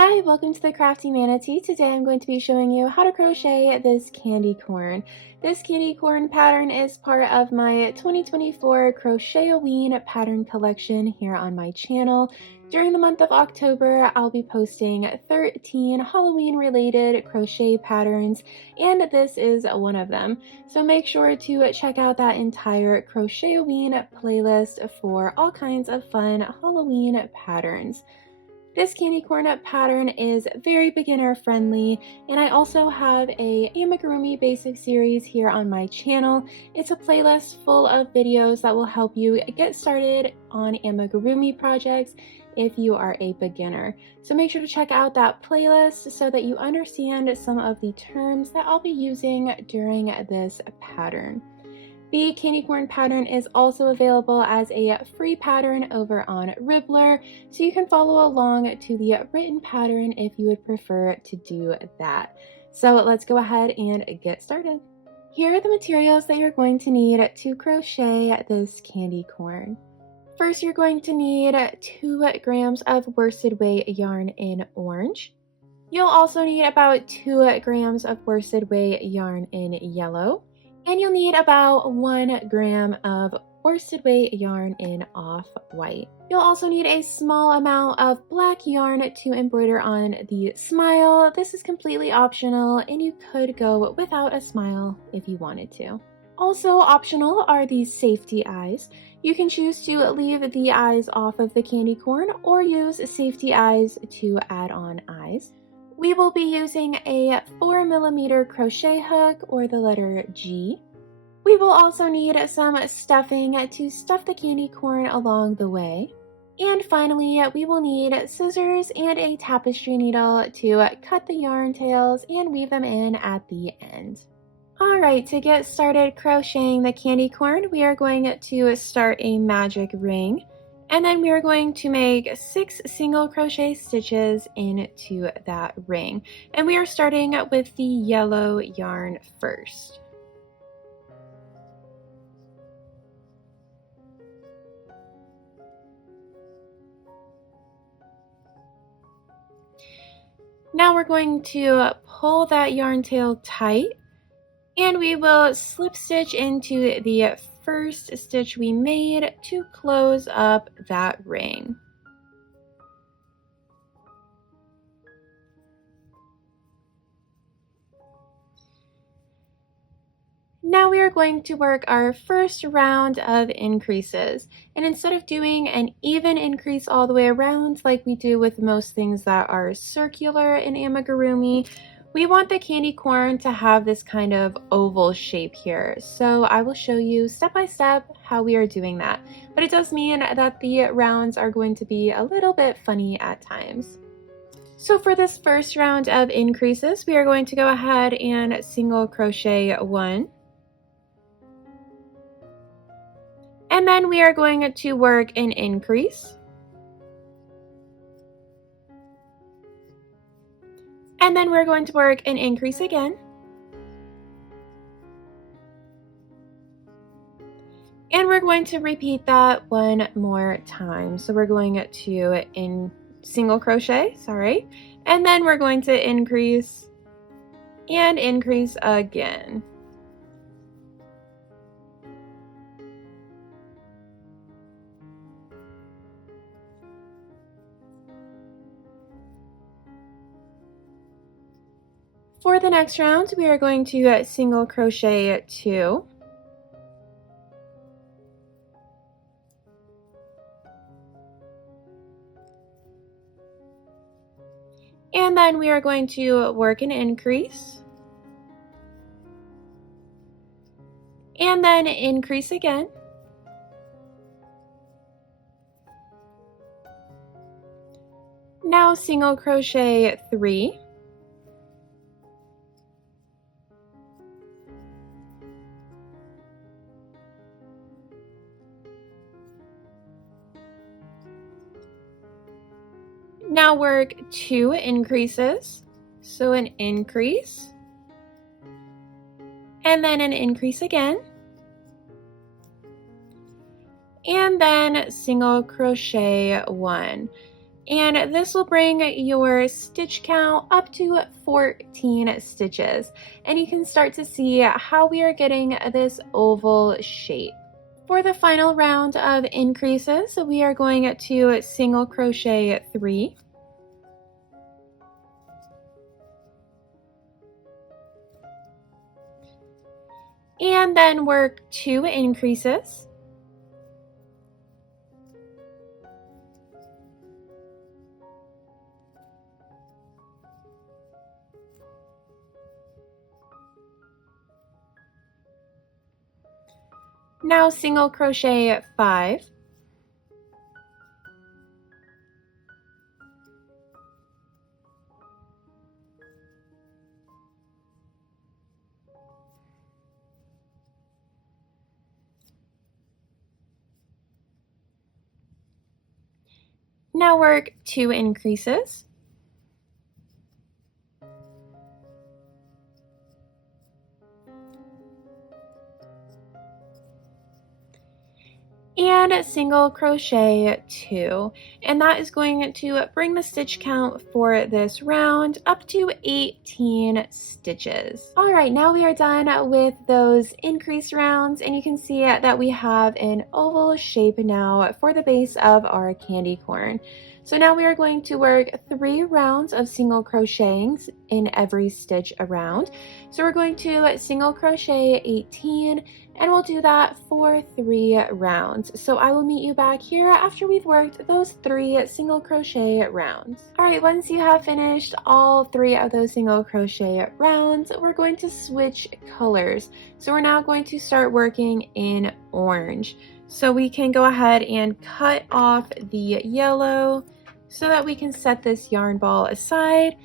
Hi, welcome to the CrafteeManatee. Today I'm going to be showing you how to crochet this candy corn. This candy corn pattern is part of my 2024 Crochetaween pattern collection here on my channel. During the month of October, I'll be posting 13 Halloween related crochet patterns, and this is one of them. So make sure to check out that entire Crochetaween playlist for all kinds of fun Halloween patterns. This candy corn pattern is very beginner friendly, and I also have a amigurumi basic series here on my channel. It's a playlist full of videos that will help you get started on amigurumi projects if you are a beginner. So make sure to check out that playlist so that you understand some of the terms that I'll be using during this pattern. The candy corn pattern is also available as a free pattern over on Ribblr, so you can follow along to the written pattern if you would prefer to do that. So let's go ahead and get started. Here are the materials that you're going to need to crochet this candy corn. First, you're going to need 2 grams of worsted weight yarn in orange. You'll also need about 2 grams of worsted weight yarn in yellow. And you'll need about 1 gram of worsted weight yarn in off-white. You'll also need a small amount of black yarn to embroider on the smile. This is completely optional, and you could go without a smile if you wanted to. Also optional are these safety eyes. You can choose to leave the eyes off of the candy corn or use safety eyes to add on eyes. We will be using a 4mm crochet hook or the letter G. We will also need some stuffing to stuff the candy corn along the way. And finally, we will need scissors and a tapestry needle to cut the yarn tails and weave them in at the end. Alright, to get started crocheting the candy corn, we are going to start a magic ring. And then we are going to make 6 single crochet stitches into that ring. And we are starting with the yellow yarn first. Now we're going to pull that yarn tail tight, and we will slip stitch into the first stitch we made to close up that ring. Now we are going to work our first round of increases, and instead of doing an even increase all the way around like we do with most things that are circular in amigurumi, we want the candy corn to have this kind of oval shape here. So I will show you step by step how we are doing that, but it does mean that the rounds are going to be a little bit funny at times. So for this first round of increases, we are going to go ahead and single crochet 1. And then we are going to work an increase. And then we're going to work an increase again. And we're going to repeat that one more time. So we're going to single crochet, and then we're going to increase and increase again. For the next round, we are going to single crochet 2. And then we are going to work an increase. And then increase again. Now single crochet 3. Now work 2 increases, so an increase, and then an increase again, and then single crochet 1. And this will bring your stitch count up to 14 stitches. And you can start to see how we are getting this oval shape. For the final round of increases, we are going to single crochet 3. And then work 2 increases. Now single crochet 5. Now work 2 increases. And single crochet 2, and that is going to bring the stitch count for this round up to 18 stitches. All right, now we are done with those increase rounds, and you can see that we have an oval shape now for the base of our candy corn. So now we are going to work 3 rounds of single crocheting in every stitch around. So we're going to single crochet 18, and we'll do that for 3 rounds. So I will meet you back here after we've worked those 3 single crochet rounds. All right, once you have finished all 3 of those single crochet rounds, we're going to switch colors. So we're now going to start working in orange. So we can go ahead and cut off the yellow so that we can set this yarn ball aside,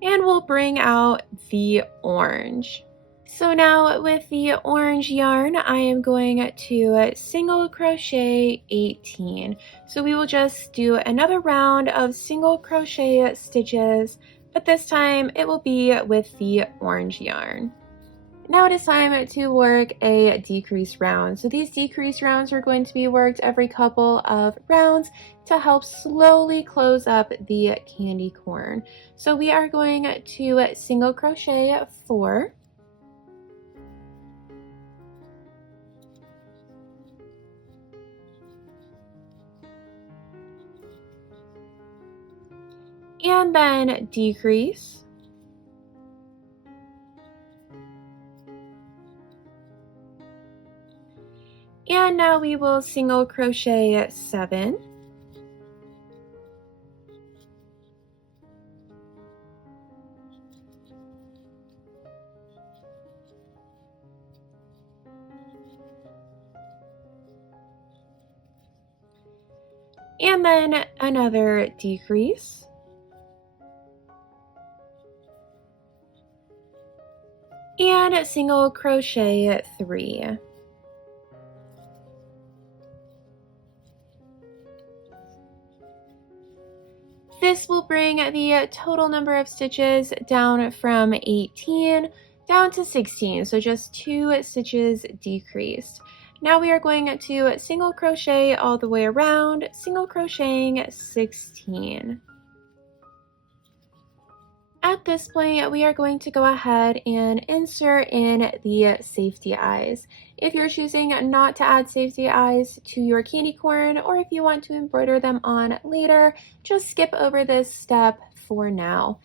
and we'll bring out the orange. So now with the orange yarn, I am going to single crochet 18. So we will just do another round of single crochet stitches, but this time it will be with the orange yarn. Now it is time to work a decrease round. So these decrease rounds are going to be worked every couple of rounds to help slowly close up the candy corn. So we are going to single crochet 4. And then decrease. And now we will single crochet 7. And then another decrease. And single crochet 3. This will bring the total number of stitches down from 18 down to 16, so just 2 stitches decreased. Now we are going to single crochet all the way around, single crocheting 16. At this point, we are going to go ahead and insert in the safety eyes. If you're choosing not to add safety eyes to your candy corn, or if you want to embroider them on later, just skip over this step for now.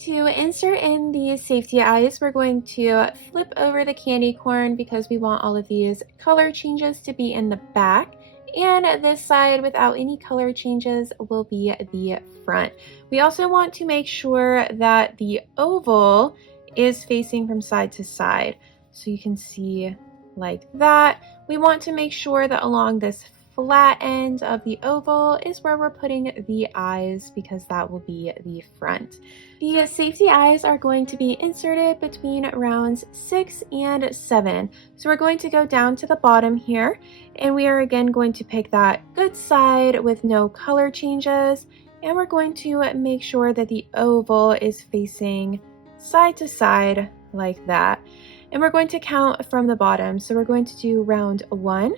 To insert in the safety eyes, we're going to flip over the candy corn because we want all of these color changes to be in the back. And this side without any color changes will be the front. We also want to make sure that the oval is facing from side to side. So you can see like that. We want to make sure that along this flat end of the oval is where we're putting the eyes, because that will be the front. The safety eyes are going to be inserted between rounds 6 and 7. So we're going to go down to the bottom here, and we are again going to pick that good side with no color changes, and we're going to make sure that the oval is facing side to side like that. And we're going to count from the bottom. So we're going to do round 1,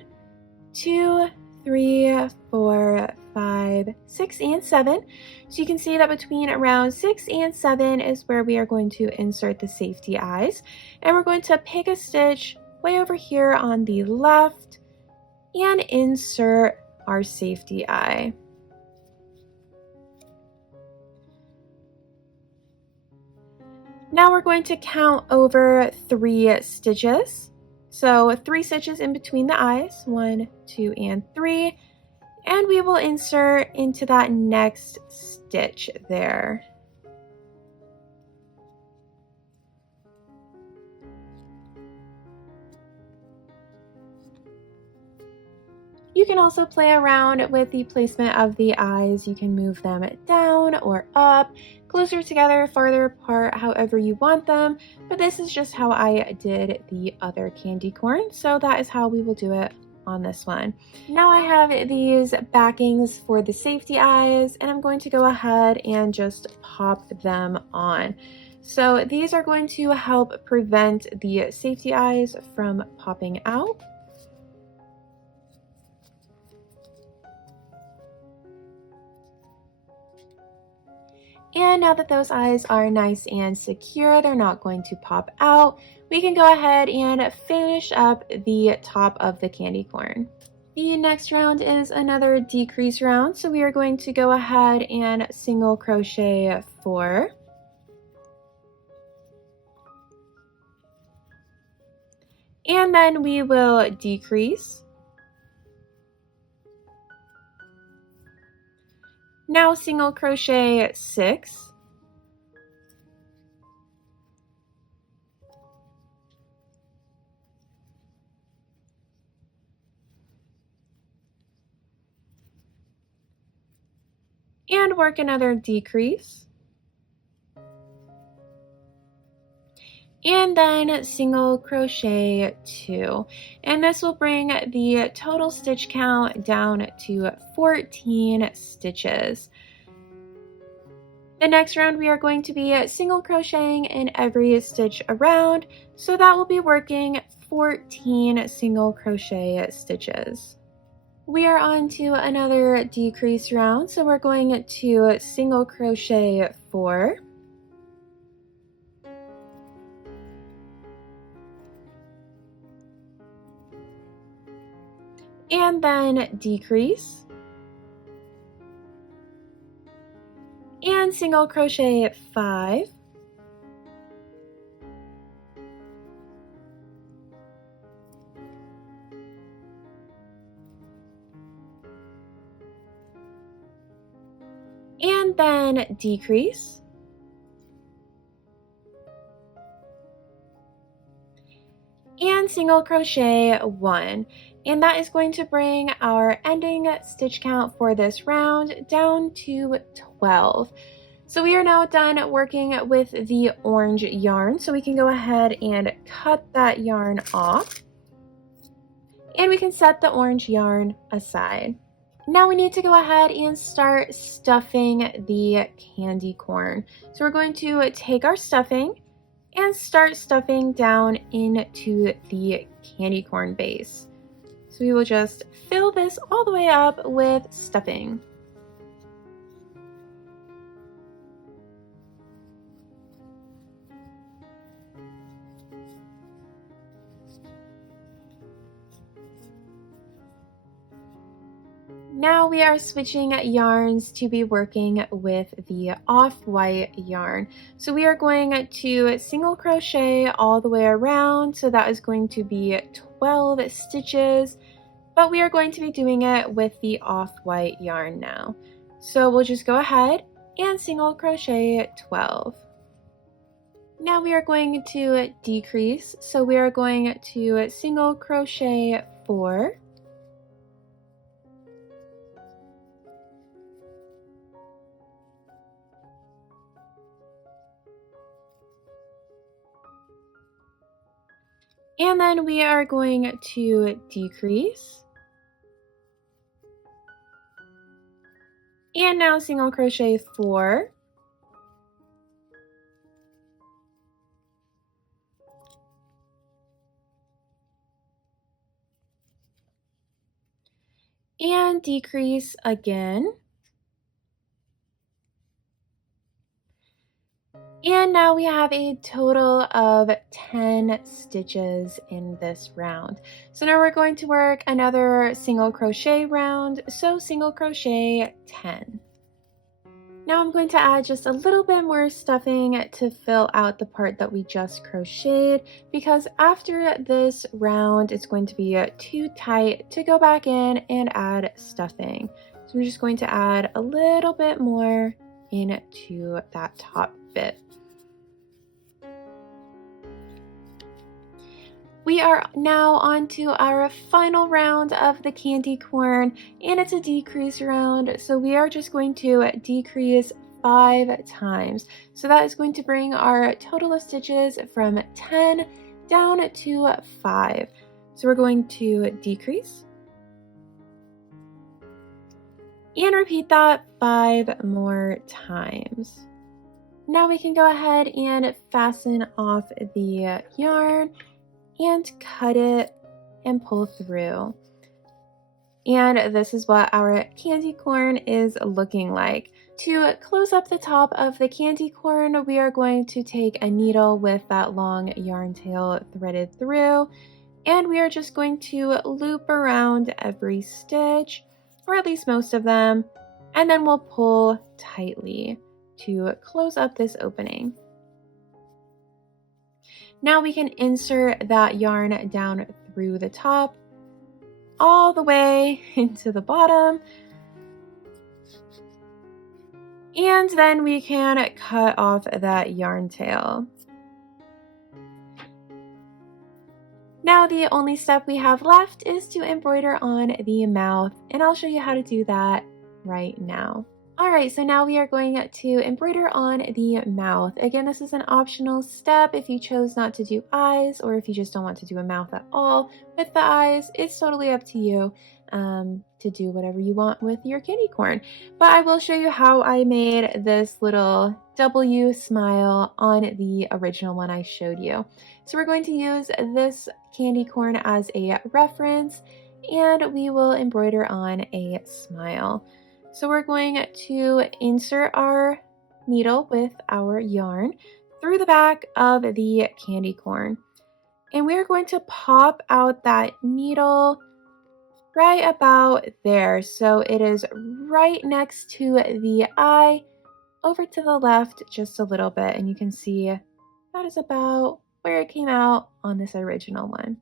2, 3, 4, 5, 6, and 7. So you can see that between around 6 and 7 is where we are going to insert the safety eyes. And we're going to pick a stitch way over here on the left and insert our safety eye. Now we're going to count over 3 stitches. So 3 stitches in between the eyes, 1, 2, and 3. And we will insert into that next stitch there. You can also play around with the placement of the eyes. You can move them down or up, closer together, farther apart, however you want them. But this is just how I did the other candy corn, so that is how we will do it on this one. Now I have these backings for the safety eyes, and I'm going to go ahead and just pop them on. So these are going to help prevent the safety eyes from popping out. And now that those eyes are nice and secure, they're not going to pop out, we can go ahead and finish up the top of the candy corn. The next round is another decrease round, so we are going to go ahead and single crochet 4. And then we will decrease. Now single crochet 6. And work another decrease. And then single crochet 2, and this will bring the total stitch count down to 14 stitches. The next round we are going to be single crocheting in every stitch around, so that will be working 14 single crochet stitches. We are on to another decrease round, so we're going to single crochet 4. And then decrease. And single crochet 5. And then decrease. And single crochet 1, and that is going to bring our ending stitch count for this round down to 12. So we are now done working with the orange yarn, so we can go ahead and cut that yarn off, and we can set the orange yarn aside. Now we need to go ahead and start stuffing the candy corn. So we're going to take our stuffing and start stuffing down into the candy corn base. So we will just fill this all the way up with stuffing. Now we are switching yarns to be working with the off-white yarn. So we are going to single crochet all the way around, so that is going to be 12 stitches, but we are going to be doing it with the off-white yarn now. So we'll just go ahead and single crochet 12. Now we are going to decrease, so we are going to single crochet 4. And then we are going to decrease. And now single crochet 4. and decrease again. And now we have a total of 10 stitches in this round. So now we're going to work another single crochet round, so single crochet 10. Now I'm going to add just a little bit more stuffing to fill out the part that we just crocheted, because after this round it's going to be too tight to go back in and add stuffing. So we're just going to add a little bit more into that top bit. We are now on to our final round of the candy corn, and it's a decrease round, so we are just going to decrease 5 times. So that is going to bring our total of stitches from 10 down to 5. So we're going to decrease and repeat that 5 more times. Now we can go ahead and fasten off the yarn and cut it and pull through. And this is what our candy corn is looking like. To close up the top of the candy corn, we are going to take a needle with that long yarn tail threaded through, and we are just going to loop around every stitch, or at least most of them, and then we'll pull tightly to close up this opening. Now we can insert that yarn down through the top, all the way into the bottom, and then we can cut off that yarn tail. Now the only step we have left is to embroider on the mouth, and I'll show you how to do that right now. Alright, so now we are going to embroider on the mouth. Again, this is an optional step if you chose not to do eyes, or if you just don't want to do a mouth at all. With the eyes, it's totally up to you to do whatever you want with your candy corn. But I will show you how I made this little W smile on the original one I showed you. So we're going to use this candy corn as a reference, and we will embroider on a smile. So we're going to insert our needle with our yarn through the back of the candy corn. And we're going to pop out that needle right about there. So it is right next to the eye, over to the left just a little bit. And you can see that is about where it came out on this original one.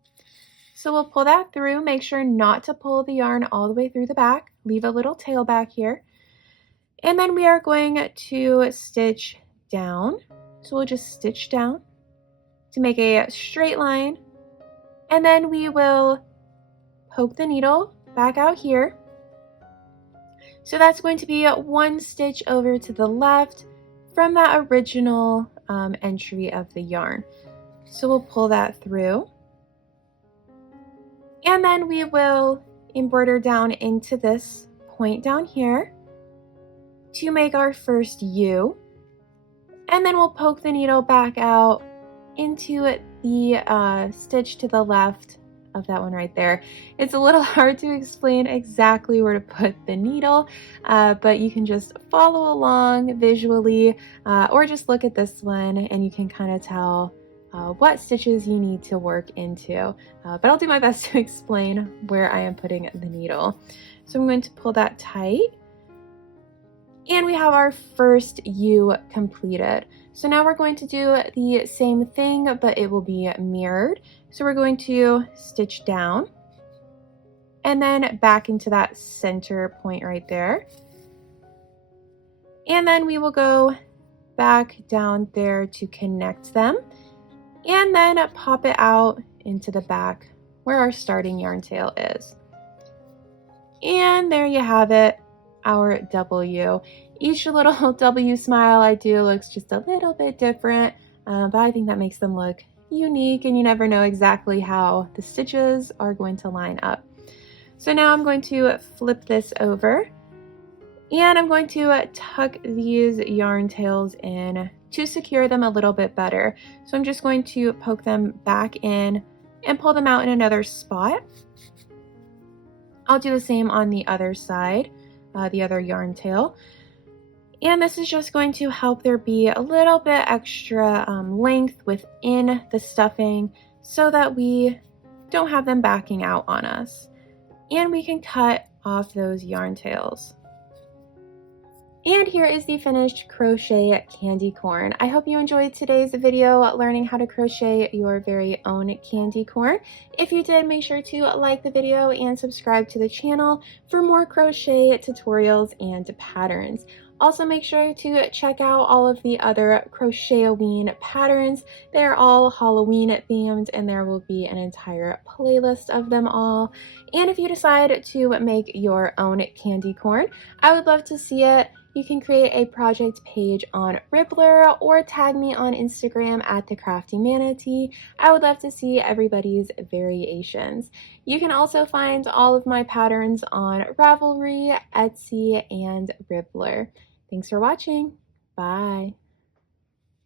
So we'll pull that through. Make sure not to pull the yarn all the way through the back. Leave a little tail back here. And then we are going to stitch down. So we'll just stitch down to make a straight line. And then we will poke the needle back out here. So that's going to be 1 stitch over to the left from that original entry of the yarn. So we'll pull that through. And then we will embroider down into this point down here to make our first U. And then we'll poke the needle back out into the stitch to the left of that one right there. It's a little hard to explain exactly where to put the needle, but you can just follow along visually, or just look at this one and you can kind of tell what stitches you need to work into, but I'll do my best to explain where I am putting the needle. So I'm going to pull that tight, and we have our first U completed. So now we're going to do the same thing, but it will be mirrored. So we're going to stitch down and then back into that center point right there, and then we will go back down there to connect them, and then pop it out into the back where our starting yarn tail is. And there you have it, our W. Each little W smile I do looks just a little bit different, but I think that makes them look unique, and you never know exactly how the stitches are going to line up. So now I'm going to flip this over, and I'm going to tuck these yarn tails in to secure them a little bit better. So I'm just going to poke them back in and pull them out in another spot. I'll do the same on the other side, the other yarn tail. And this is just going to help there be a little bit extra length within the stuffing so that we don't have them backing out on us. And we can cut off those yarn tails. And here is the finished crochet candy corn. I hope you enjoyed today's video learning how to crochet your very own candy corn. If you did, make sure to like the video and subscribe to the channel for more crochet tutorials and patterns. Also, make sure to check out all of the other Crochetaween patterns. They're all Halloween themed, and there will be an entire playlist of them all. And if you decide to make your own candy corn, I would love to see it. You can create a project page on Ribblr or tag me on Instagram at the CrafteeManatee. I would love to see everybody's variations. You can also find all of my patterns on Ravelry, Etsy, and Ribblr. Thanks for watching. Bye.